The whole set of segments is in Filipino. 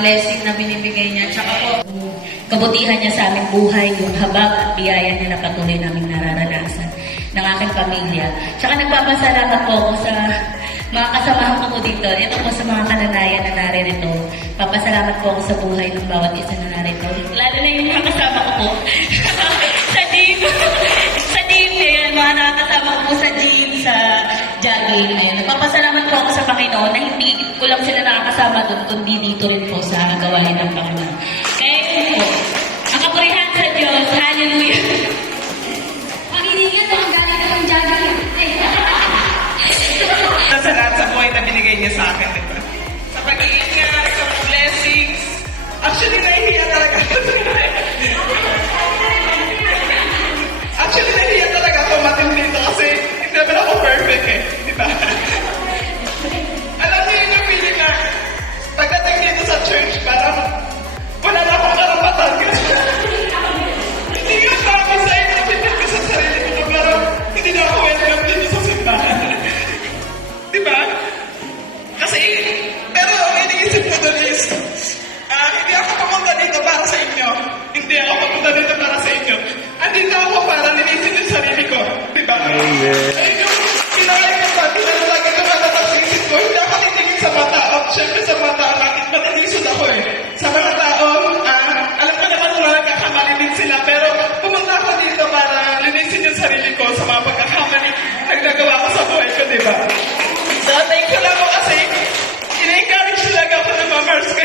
blessing na binibigay niya. Tsaka po, kabutihan niya sa aming buhay, yung habag at biyaya niya na patuloy naming nararanasan ng aking pamilya. Tsaka nagpapasalamat po ako sa mga kasamahan ko dito. Ito po sa mga kananayan na naririto. Papasalamat po ako sa buhay ng bawat isa na narito. Lalo na yung mga kasama ko po. Sa gym. Sa gym. Ayan, mga nakakasama ko po sa gym, sa jogging. Ayan, nagpapasalamat po ako sa Panginoon na hindi ko lang sila nakakasama doon, kundi dito rin po sa gawain ng Panginoon. Kaya yun po, ang kapurihan sa Diyos. Hallelujah. Pakinigan ang galing ng jogging. Sa lahat sa buhay na binigay niya sa akin, diba? Sa pag-iingat, sa blessings. Actually, nahihiya talaga ako. Actually, nahihiya talaga ako matindi dito kasi hindi naman ako perfect eh. Diba? Alam niyo yung feeling na pagdating dito sa church, parang wala na akong karapatan. Hindi nga sabi sa inyo, pinag ko sa sarili ko na parang hindi na ako welcome dito sa simbahan. Diba? Kasi, pero ang iniisip ko doon is, hindi ako pumunta dito para sa inyo. Hindi ako pumunta dito para sa inyo. Andito ako para linisin yung sarili ko. Diba? Ayun yung pinaka-importante na lagi ko natatas sa isip ko. Hindi ako titingin sa mga tao. Siyempre sa mga tao, matilisod ako eh. Sa mga tao, alam ko naman kung nagkakamali din sila. Pero pumunta ako dito para linisin yung sarili ko sa mga pagkakamali nagagawa ko sa buhay ko, diba? So, thank you lang mo kasi ina-encourage talaga ako ng mamars ko.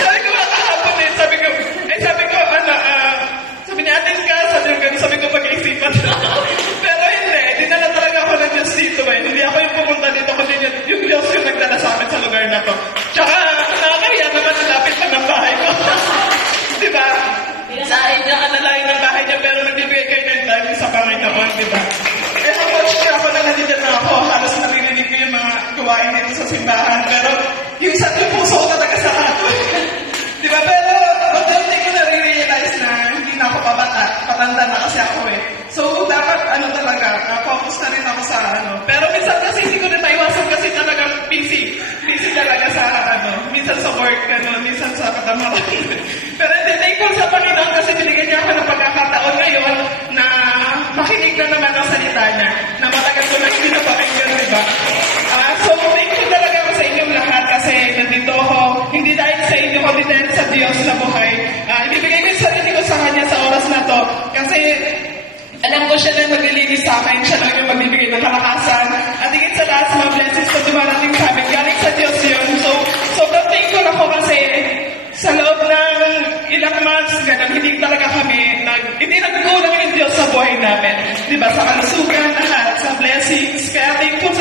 sabi ko nga kahapon eh, sabi ko, sabi ni atin ka, sabi ko pag-iisipan. Pero hindi, dinala talaga ako ng Diyos dito eh. Hindi ako yung pumunta dito, kundi yung Diyos yung nagdala sa amin sa lugar na to. Tsaka, nakakahiya naman nalapit pa ng bahay ko. Diba? Sa inyo, alalayan ng bahay niya, pero nagbibigay kayo ng time sa Panginoon, diba? Eh, coach niya ako na nandito na ako, halos naririnig ko yung mga gawain dito sa simbahan, pero yung sa puso ko talaga sa ato. Diba? Pero, hindi ko nare-realize na hindi na ako patanda na kasi ako eh. So, dapat, talaga, focus na rin ako sa Pero minsan kasi hindi ko na maiwasan kasi talagang busy. Busy talaga sa minsan sa work, minsan sa katamaran. Pero hindi, thankful sa Panginoon kasi binigyan niya ako ng pagkakataon ngayon na makinig na naman ang salita niya, na matagal ko na hindi napakinggan, diba? So, thankful talaga ako sa inyong lahat kasi nandito ako, hindi dahil sa inyo, kundi dahil sa Diyos na buhay. Ibibigay ko yung sarili ko sa Kanya sa oras na to kasi alam ko siya lang maglilinis sa akin, siya lang yung magbibigay ng kalakasan. At higit sa lahat, mga blessings na dumarating sa amin, galing sa Diyos yun. So, sobrang thankful ako kasi sa loob ng ilang months, hindi talaga kami, hindi nagkulang yung Diyos sa buhay namin. Diba? Sa kalusugan, lahat, sa blessings. Kaya thankful